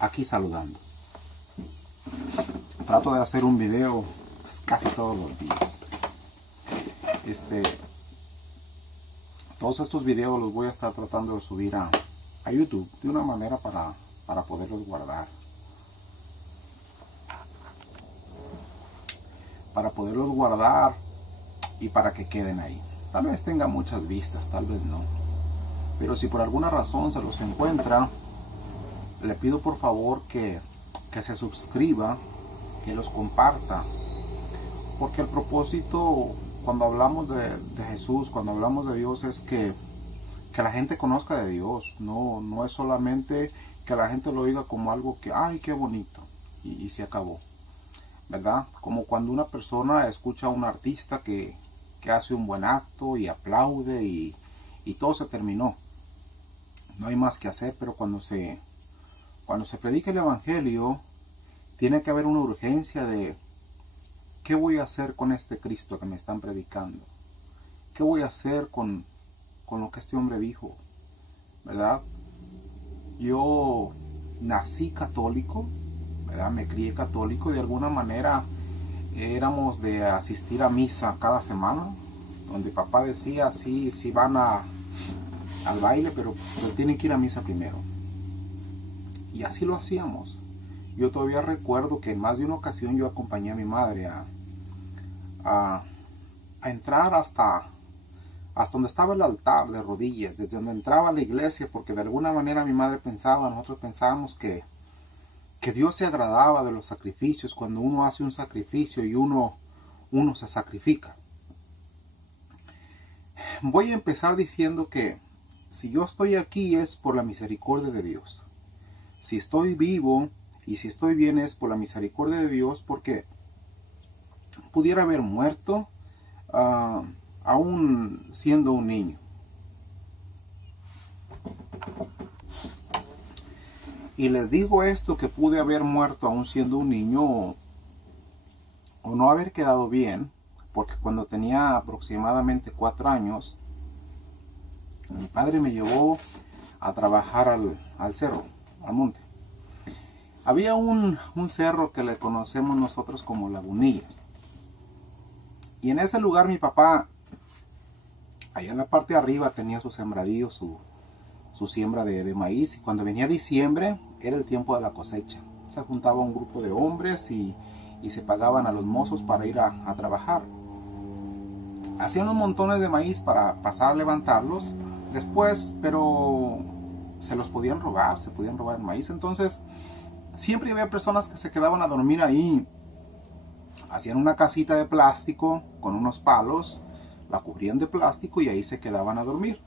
Aquí saludando. Trato de hacer un video casi todos los días. Todos estos videos los voy a estar tratando de subir a YouTube de una manera para poderlos guardar. Para poderlos guardar y para que queden ahí. Tal vez tenga muchas vistas, tal vez no. Pero si por alguna razón se los encuentra, le pido por favor que se suscriba, que los comparta. Porque el propósito cuando hablamos de Jesús, cuando hablamos de Dios, es que la gente conozca de Dios. No es solamente que la gente lo oiga como algo que, ay, qué bonito, y se acabó, ¿verdad? Como cuando una persona escucha a un artista que hace un buen acto y aplaude y todo se terminó. No hay más que hacer, pero cuando se predica el Evangelio, tiene que haber una urgencia de ¿qué voy a hacer con este Cristo que me están predicando? ¿Qué voy a hacer con lo que este hombre dijo? ¿Verdad? Yo nací católico, ¿verdad? Me crié católico y de alguna manera éramos de asistir a misa cada semana, donde papá decía, sí van al baile, pero tienen que ir a misa primero. Y así lo hacíamos. Yo todavía recuerdo que en más de una ocasión yo acompañé a mi madre a entrar hasta donde estaba el altar de rodillas, desde donde entraba a la iglesia, porque de alguna manera mi madre pensaba, nosotros pensábamos que Dios se agradaba de los sacrificios, cuando uno hace un sacrificio y uno se sacrifica. Voy a empezar diciendo que si yo estoy aquí es por la misericordia de Dios. Si estoy vivo y si estoy bien es por la misericordia de Dios, porque pudiera haber muerto aún siendo un niño. Y les digo esto, que pude haber muerto aún siendo un niño o no haber quedado bien, porque cuando tenía aproximadamente 4 años, mi padre me llevó a trabajar al cerro, al monte. Había un cerro que le conocemos nosotros como Lagunillas. Y en ese lugar mi papá, allá en la parte de arriba, tenía su sembradío, su siembra de maíz. Y cuando venía diciembre, era el tiempo de la cosecha. Se juntaba un grupo de hombres y se pagaban a los mozos para ir a trabajar. Hacían unos montones de maíz para pasar a levantarlos después, pero se los podían robar, se podían robar el maíz. Entonces, siempre había personas que se quedaban a dormir ahí. Hacían una casita de plástico con unos palos, la cubrían de plástico y ahí se quedaban a dormir.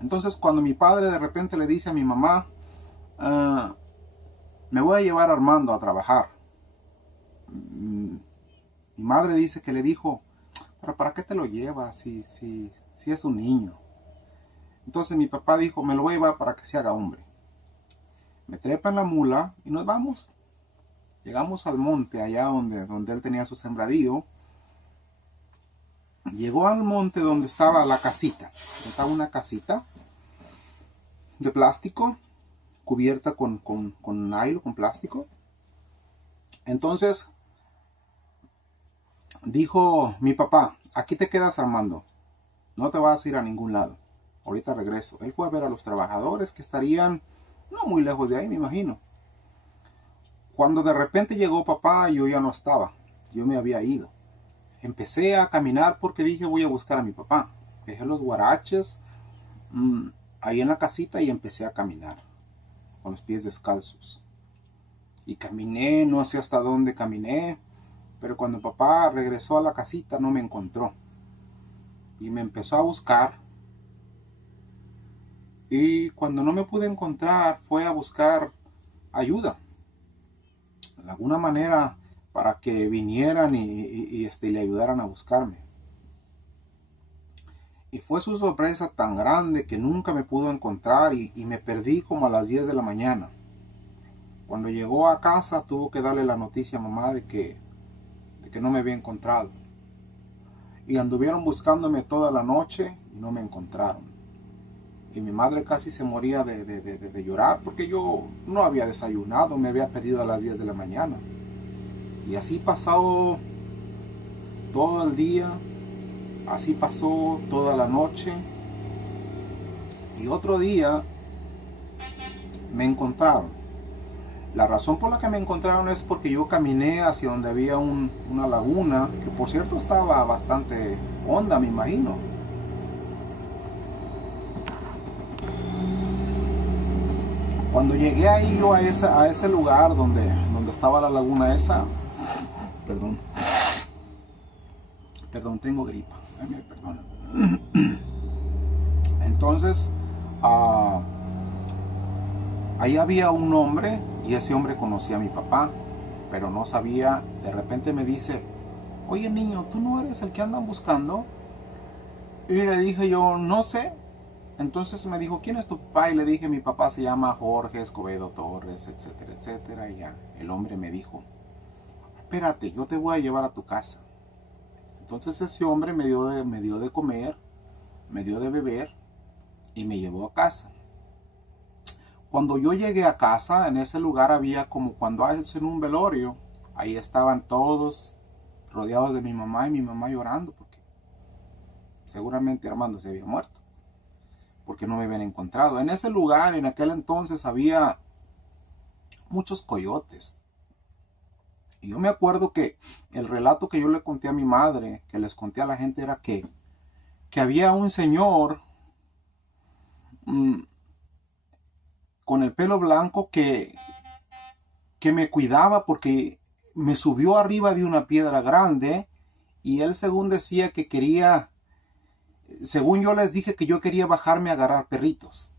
Entonces, cuando mi padre de repente le dice a mi mamá, me voy a llevar a Armando a trabajar, mi madre dice que le dijo, pero ¿para qué te lo llevas si es un niño? Entonces mi papá dijo, me lo voy a llevar para que se haga hombre. Me trepa en la mula y nos vamos. Llegamos al monte, allá donde él tenía su sembradío. Llegó al monte donde estaba la casita. Estaba una casita de plástico, cubierta con nylon, con plástico. Entonces dijo mi papá, aquí te quedas, Armando. No te vas a ir a ningún lado. Ahorita regreso. Él fue a ver a los trabajadores que estarían no muy lejos de ahí, me imagino. Cuando de repente llegó papá, yo ya no estaba. Yo me había ido. Empecé a caminar porque dije, voy a buscar a mi papá. Dejé los guaraches ahí en la casita y empecé a caminar con los pies descalzos. Y caminé, no sé hasta dónde caminé, pero cuando papá regresó a la casita no me encontró. Y me empezó a buscar. Y cuando no me pude encontrar, fue a buscar ayuda. De alguna manera, para que vinieran y le ayudaran a buscarme. Y fue su sorpresa tan grande que nunca me pudo encontrar y me perdí como a las 10 de la mañana. Cuando llegó a casa tuvo que darle la noticia a mamá de que no me había encontrado. Y anduvieron buscándome toda la noche y no me encontraron. y mi madre casi se moría de llorar porque yo no había desayunado, me había perdido a las 10 de la mañana. Y así pasó todo el día, así pasó toda la noche. Y otro día me encontraron. La razón por la que me encontraron es porque yo caminé hacia donde había una laguna, que por cierto estaba bastante honda, me imagino. Cuando llegué ahí yo a ese lugar donde estaba la laguna esa, perdón, tengo gripa, ay, perdón. Entonces, ahí había un hombre y ese hombre conocía a mi papá, pero no sabía. De repente me dice: oye niño, ¿tú no eres el que andan buscando? Y le dije yo: no sé. Entonces me dijo: ¿quién es tu papá? Y le dije: mi papá se llama Jorge Escobedo Torres, etcétera, etcétera. Y ya, el hombre me dijo: espérate, yo te voy a llevar a tu casa. Entonces ese hombre me dio de comer, me dio de beber y me llevó a casa. Cuando yo llegué a casa, en ese lugar había como cuando hacen un velorio. Ahí estaban todos rodeados de mi mamá y mi mamá llorando porque seguramente Armando se había muerto, porque no me habían encontrado. En ese lugar, en aquel entonces, había muchos coyotes. Y yo me acuerdo que el relato que yo le conté a mi madre, que les conté a la gente, era que había un señor con el pelo blanco que me cuidaba porque me subió arriba de una piedra grande y él, según decía, que quería, según yo les dije, que yo quería bajarme a agarrar perritos.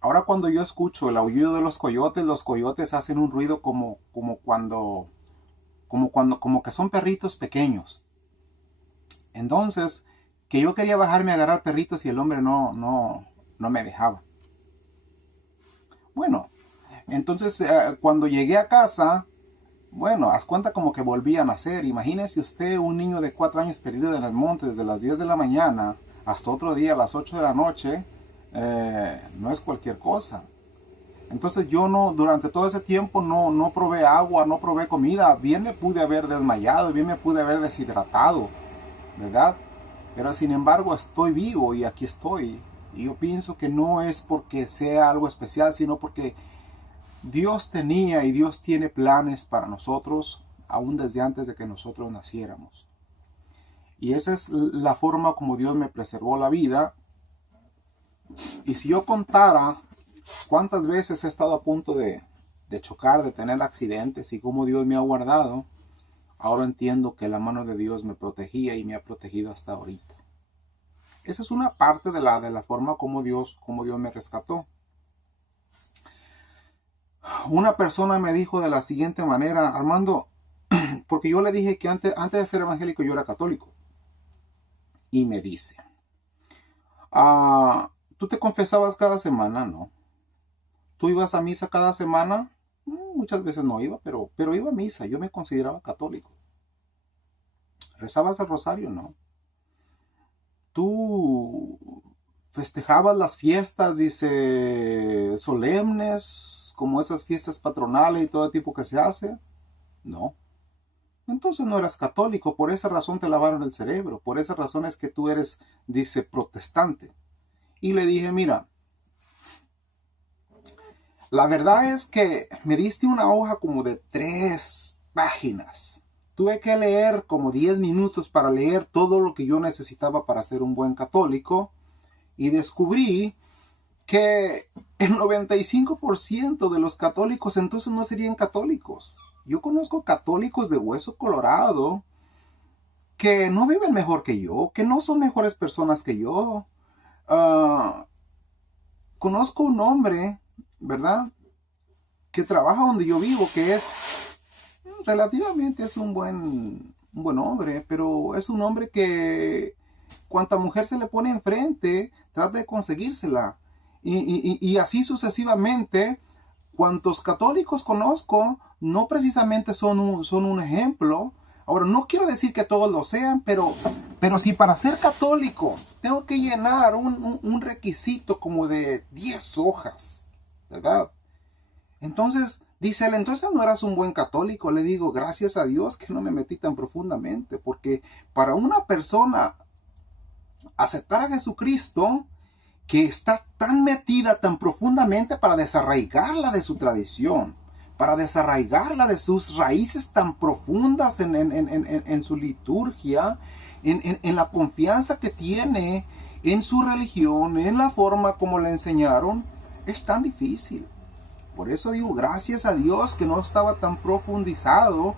Ahora cuando yo escucho el aullido de los coyotes hacen un ruido como que son perritos pequeños. Entonces, que yo quería bajarme a agarrar perritos y el hombre no me dejaba. Bueno, entonces cuando llegué a casa, bueno, haz cuenta como que volví a nacer. Imagínese usted un niño de 4 años perdido en el monte desde las 10 de la mañana hasta otro día a las 8 de la noche. No es cualquier cosa. Entonces yo durante todo ese tiempo no probé agua, no probé comida. Bien me pude haber desmayado, bien me pude haber deshidratado, ¿verdad? Pero sin embargo estoy vivo y aquí estoy. Y yo pienso que no es porque sea algo especial, sino porque Dios tenía y Dios tiene planes para nosotros, aún desde antes de que nosotros naciéramos. Y esa es la forma como Dios me preservó la vida. Y si yo contara cuántas veces he estado a punto de chocar, de tener accidentes y cómo Dios me ha guardado, ahora entiendo que la mano de Dios me protegía y me ha protegido hasta ahorita. Esa es una parte de la forma como Dios me rescató. Una persona me dijo de la siguiente manera: Armando, porque yo le dije que antes de ser evangélico yo era católico. Y me dice: ¿tú te confesabas cada semana? No. ¿Tú ibas a misa cada semana? Muchas veces no iba, pero iba a misa. Yo me consideraba católico. ¿Rezabas el rosario? No. ¿Tú festejabas las fiestas, dice, solemnes, como esas fiestas patronales y todo tipo que se hace? No. Entonces no eras católico, por esa razón te lavaron el cerebro, por esa razón es que tú eres, dice, protestante. Y le dije: mira, la verdad es que me diste una hoja como de 3 páginas. Tuve que leer como 10 minutos para leer todo lo que yo necesitaba para ser un buen católico. Y descubrí que el 95% de los católicos entonces no serían católicos. Yo conozco católicos de hueso colorado que no viven mejor que yo, que no son mejores personas que yo. Conozco un hombre, ¿verdad?, que trabaja donde yo vivo, que relativamente es un buen hombre, pero es un hombre que cuanta mujer se le pone enfrente, trata de conseguírsela. Y así sucesivamente. Cuantos católicos conozco no precisamente son un ejemplo. Ahora, no quiero decir que todos lo sean, pero si para ser católico tengo que llenar un requisito como de 10 hojas, ¿verdad? Entonces, dice él, entonces no eras un buen católico. Le digo, gracias a Dios que no me metí tan profundamente, porque para una persona aceptar a Jesucristo, que está tan metida tan profundamente para desarraigarla de su tradición, para desarraigarla de sus raíces tan profundas en su liturgia, en la confianza que tiene en su religión, en la forma como le enseñaron, es tan difícil. Por eso digo, gracias a Dios que no estaba tan profundizado,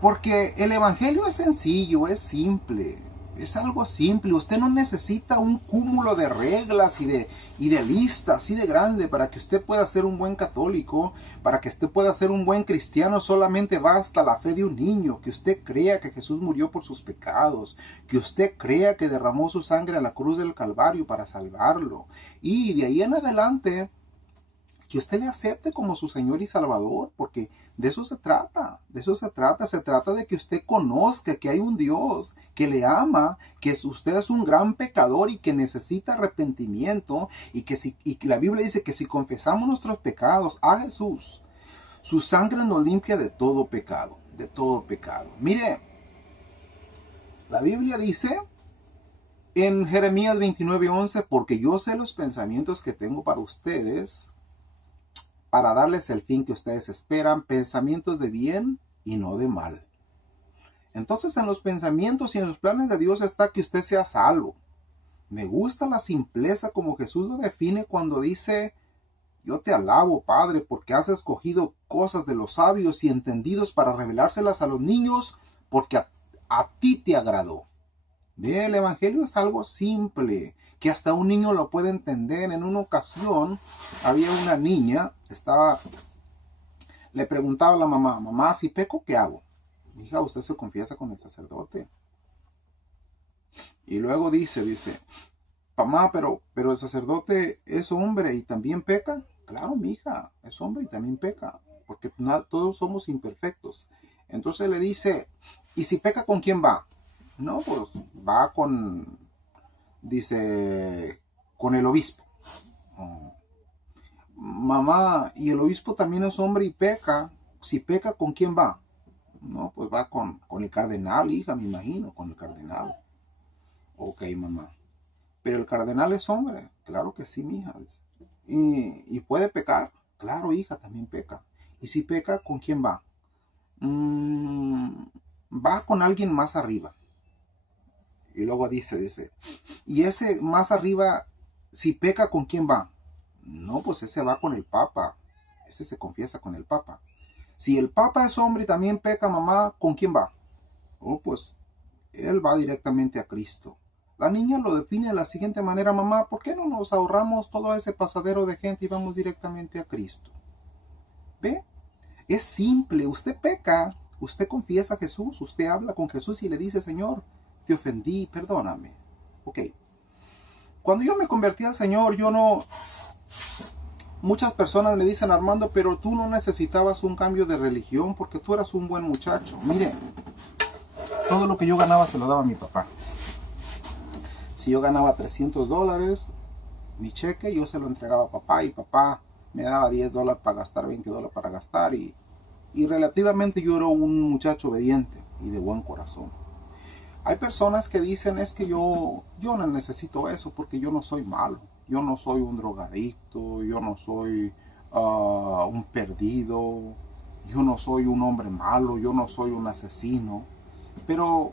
porque el evangelio es sencillo, es simple. Es algo simple. Usted no necesita un cúmulo de reglas y de listas así de grande para que usted pueda ser un buen católico, para que usted pueda ser un buen cristiano. Solamente basta la fe de un niño, que usted crea que Jesús murió por sus pecados, que usted crea que derramó su sangre en la cruz del Calvario para salvarlo. Y de ahí en adelante, que usted le acepte como su Señor y Salvador, porque de eso se trata, se trata de que usted conozca que hay un Dios que le ama, que usted es un gran pecador y que necesita arrepentimiento, y que la Biblia dice que si confesamos nuestros pecados a Jesús, su sangre nos limpia de todo pecado, de todo pecado. Mire, la Biblia dice en Jeremías 29:11, porque yo sé los pensamientos que tengo para ustedes, para darles el fin que ustedes esperan, pensamientos de bien y no de mal. Entonces, en los pensamientos y en los planes de Dios está que usted sea salvo. Me gusta la simpleza como Jesús lo define cuando dice, yo te alabo, Padre, porque has escogido cosas de los sabios y entendidos para revelárselas a los niños, porque a ti te agradó. Ve, el evangelio es algo simple, que hasta un niño lo puede entender. En una ocasión había una niña, le preguntaba a la mamá, mamá, si peco, ¿qué hago? Hija, usted se confiesa con el sacerdote. Y luego dice, mamá, pero el sacerdote es hombre y también peca. Claro, mi hija, es hombre y también peca, porque todos somos imperfectos. Entonces le dice, ¿y si peca, con quién va? No, pues va con el obispo. Oh. Mamá, ¿y el obispo también es hombre y peca? Si peca, ¿con quién va? No, pues va con el cardenal, hija, me imagino, con el cardenal. Ok, mamá. ¿Pero el cardenal es hombre? Claro que sí, mi hija. ¿Y puede pecar? Claro, hija, también peca. ¿Y si peca, con quién va? Va con alguien más arriba. Y luego dice, ¿y ese más arriba, si peca, con quién va? No, pues ese va con el Papa. Ese se confiesa con el Papa. Si el Papa es hombre y también peca, mamá, ¿con quién va? Oh, pues él va directamente a Cristo. La niña lo define de la siguiente manera, mamá, ¿por qué no nos ahorramos todo ese pasadero de gente y vamos directamente a Cristo? ¿Ve? Es simple, usted peca, usted confiesa a Jesús, usted habla con Jesús y le dice, Señor, te ofendí, perdóname. Ok. Cuando yo me convertí al Señor, muchas personas me dicen, Armando, pero tú no necesitabas un cambio de religión porque tú eras un buen muchacho. Mire, todo lo que yo ganaba se lo daba a mi papá. Si yo ganaba $300, mi cheque, yo se lo entregaba a papá y papá me daba $10 para gastar, $20 para gastar y relativamente yo era un muchacho obediente y de buen corazón. Hay personas que dicen, es que yo no necesito eso porque yo no soy malo. Yo no soy un drogadicto, yo no soy un perdido, yo no soy un hombre malo, yo no soy un asesino. Pero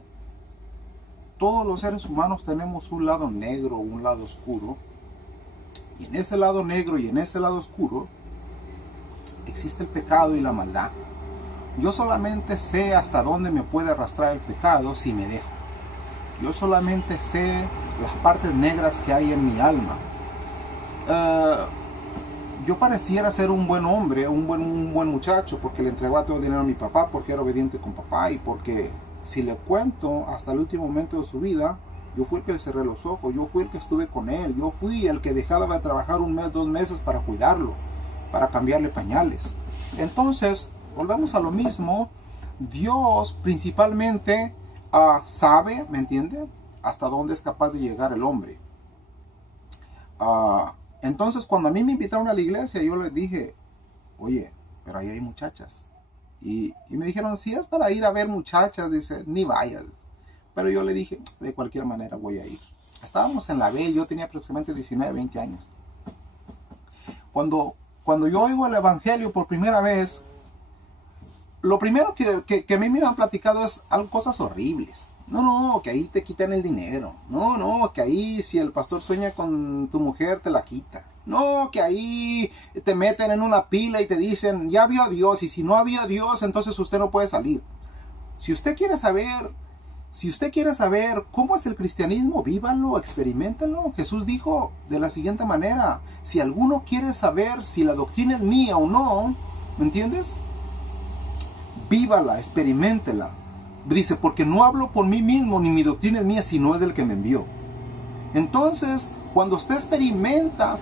todos los seres humanos tenemos un lado negro, un lado oscuro. Y en ese lado negro y en ese lado oscuro existe el pecado y la maldad. Yo solamente sé hasta dónde me puede arrastrar el pecado si me dejo. Yo solamente sé las partes negras que hay en mi alma. Yo pareciera ser un buen hombre, un buen muchacho, porque le entregaba todo el dinero a mi papá, porque era obediente con papá y porque, si le cuento, hasta el último momento de su vida, yo fui el que le cerré los ojos, yo fui el que estuve con él, yo fui el que dejaba de trabajar 1 mes, 2 meses para cuidarlo, para cambiarle pañales. Entonces, volvemos a lo mismo. Dios principalmente sabe, ¿me entiende? Hasta dónde es capaz de llegar el hombre. Entonces, cuando a mí me invitaron a la iglesia, yo les dije, oye, pero ahí hay muchachas. Y me dijeron, si es para ir a ver muchachas, dice, ni vayas. Pero yo le dije, de cualquier manera voy a ir. Estábamos en la B, yo tenía aproximadamente 19, 20 años. Cuando yo oigo el evangelio por primera vez, lo primero que a mí me han platicado es cosas horribles. No, que ahí te quitan el dinero. No, que ahí si el pastor sueña con tu mujer te la quita. No, que ahí te meten en una pila y te dicen, ya vio a Dios, y si no había Dios, entonces usted no puede salir. Si usted quiere saber cómo es el cristianismo, vívalo, experiméntalo. Jesús dijo de la siguiente manera, si alguno quiere saber si la doctrina es mía o no, ¿me entiendes? Vívala, experiméntela. Dice, porque no hablo por mí mismo, ni mi doctrina es mía, sino es del que me envió. Entonces, cuando usted experimenta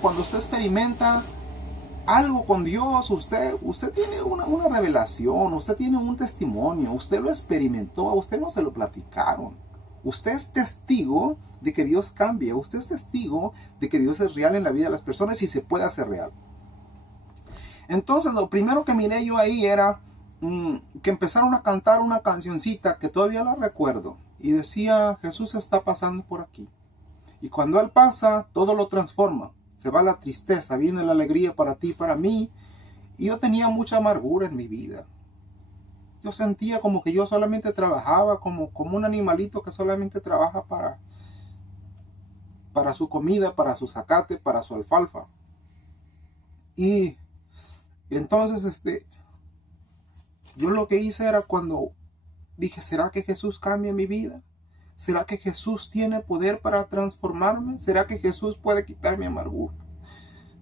algo con Dios, usted tiene una revelación, usted tiene un testimonio, usted lo experimentó, a usted no se lo platicaron. Usted es testigo de que Dios cambia, usted es testigo de que Dios es real en la vida de las personas y se puede hacer real. Entonces, lo primero que miré yo ahí era que empezaron a cantar una cancioncita que todavía la recuerdo y decía, Jesús está pasando por aquí. Y cuando Él pasa, todo lo transforma. Se va la tristeza, viene la alegría para ti, para mí. Y yo tenía mucha amargura en mi vida. Yo sentía como que yo solamente trabajaba como un animalito que solamente trabaja para su comida, para su zacate, para su alfalfa. Y entonces yo lo que hice era cuando dije, ¿será que Jesús cambia mi vida? ¿Será que Jesús tiene poder para transformarme? ¿Será que Jesús puede quitar mi amargura?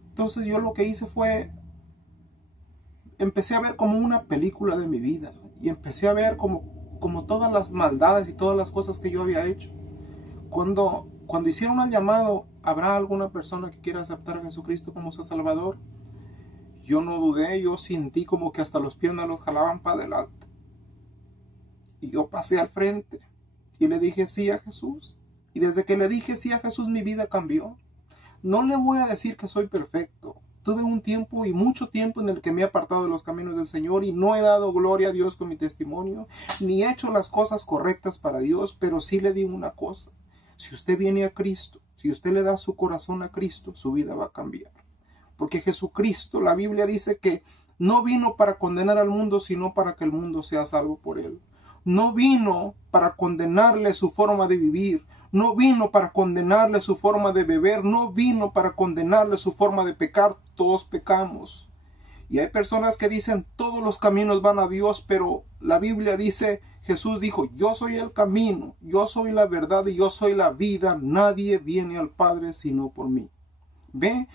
Entonces yo lo que hice fue, empecé a ver como una película de mi vida. Y empecé a ver como todas las maldades y todas las cosas que yo había hecho. Cuando hicieron el llamado, ¿habrá alguna persona que quiera aceptar a Jesucristo como su Salvador? Yo no dudé, yo sentí como que hasta los pies me los jalaban para adelante. Y yo pasé al frente y le dije sí a Jesús. Y desde que le dije sí a Jesús, mi vida cambió. No le voy a decir que soy perfecto. Tuve un tiempo y mucho tiempo en el que me he apartado de los caminos del Señor y no he dado gloria a Dios con mi testimonio, ni he hecho las cosas correctas para Dios, pero sí le digo una cosa. Si usted viene a Cristo, si usted le da su corazón a Cristo, su vida va a cambiar. Porque Jesucristo, la Biblia dice que no vino para condenar al mundo, sino para que el mundo sea salvo por Él. No vino para condenarle su forma de vivir. No vino para condenarle su forma de beber. No vino para condenarle su forma de pecar. Todos pecamos. Y hay personas que dicen todos los caminos van a Dios, pero la Biblia dice, Jesús dijo, yo soy el camino, yo soy la verdad y yo soy la vida. Nadie viene al Padre sino por mí. ¿Ve?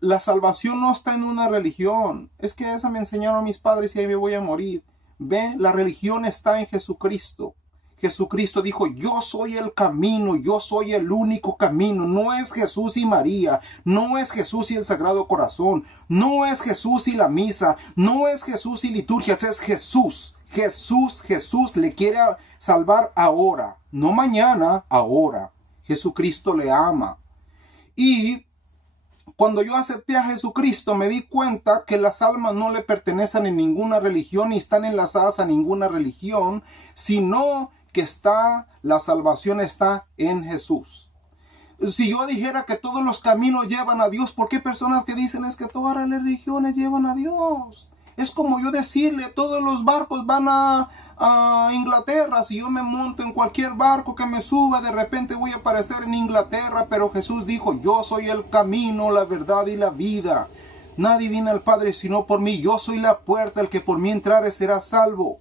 La salvación no está en una religión. Es que esa me enseñaron mis padres y ahí me voy a morir. ¿Ve? La religión está en Jesucristo. Jesucristo dijo, yo soy el camino, yo soy el único camino. No es Jesús y María, no es Jesús y el Sagrado Corazón, no es Jesús y la misa, no es Jesús y liturgias, es Jesús. Jesús le quiere salvar ahora, no mañana, ahora. Jesucristo le ama. Y cuando yo acepté a Jesucristo, me di cuenta que las almas no le pertenecen a ninguna religión ni están enlazadas a ninguna religión, sino que la salvación está en Jesús. Si yo dijera que todos los caminos llevan a Dios, ¿por qué personas que dicen es que todas las religiones llevan a Dios? Es como yo decirle, todos los barcos van a Inglaterra. Si yo me monto en cualquier barco que me suba, de repente voy a aparecer en Inglaterra. Pero Jesús dijo, yo soy el camino, la verdad y la vida. Nadie viene al Padre sino por mí. Yo soy la puerta, el que por mí entrare será salvo.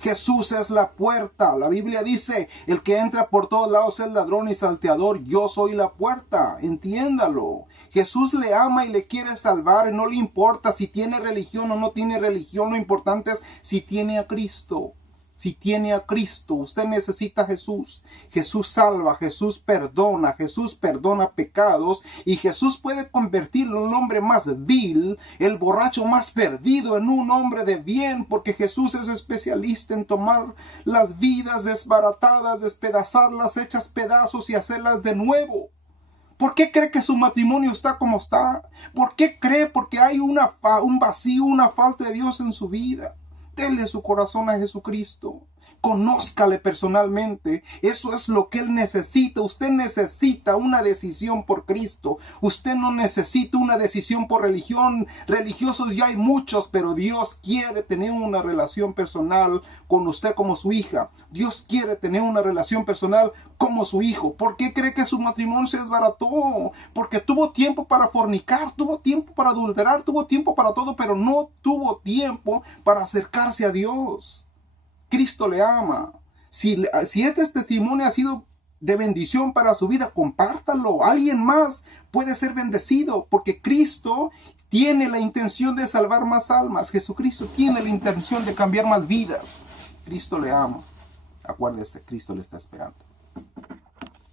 Jesús es la puerta. La Biblia dice, el que entra por todos lados es ladrón y salteador. Yo soy la puerta. Entiéndalo. Jesús le ama y le quiere salvar. No le importa si tiene religión o no tiene religión. Lo importante es si tiene a Cristo. Si tiene a Cristo, usted necesita a Jesús. Jesús salva, Jesús perdona pecados y Jesús puede convertirlo en un hombre más vil, el borracho más perdido en un hombre de bien, porque Jesús es especialista en tomar las vidas desbaratadas, despedazarlas, hechas pedazos y hacerlas de nuevo. ¿Por qué cree que su matrimonio está como está? ¿Por qué cree? Porque hay un vacío, una falta de Dios en su vida. Dele su corazón a Jesucristo. Conózcale personalmente. Eso es lo que Él necesita. Usted necesita una decisión por Cristo. Usted no necesita una decisión por religión. Religiosos ya hay muchos, pero Dios quiere tener una relación personal con usted como su hija. Dios quiere tener una relación personal como su hijo. ¿Por qué cree que su matrimonio se desbarató? Porque tuvo tiempo para fornicar, tuvo tiempo para adulterar, tuvo tiempo para todo, pero no tuvo tiempo para acercarse a Dios. Cristo le ama. Si este testimonio ha sido de bendición para su vida, compártalo. Alguien más puede ser bendecido porque Cristo tiene la intención de salvar más almas. Jesucristo tiene la intención de cambiar más vidas. Cristo le ama. Acuérdese, Cristo le está esperando.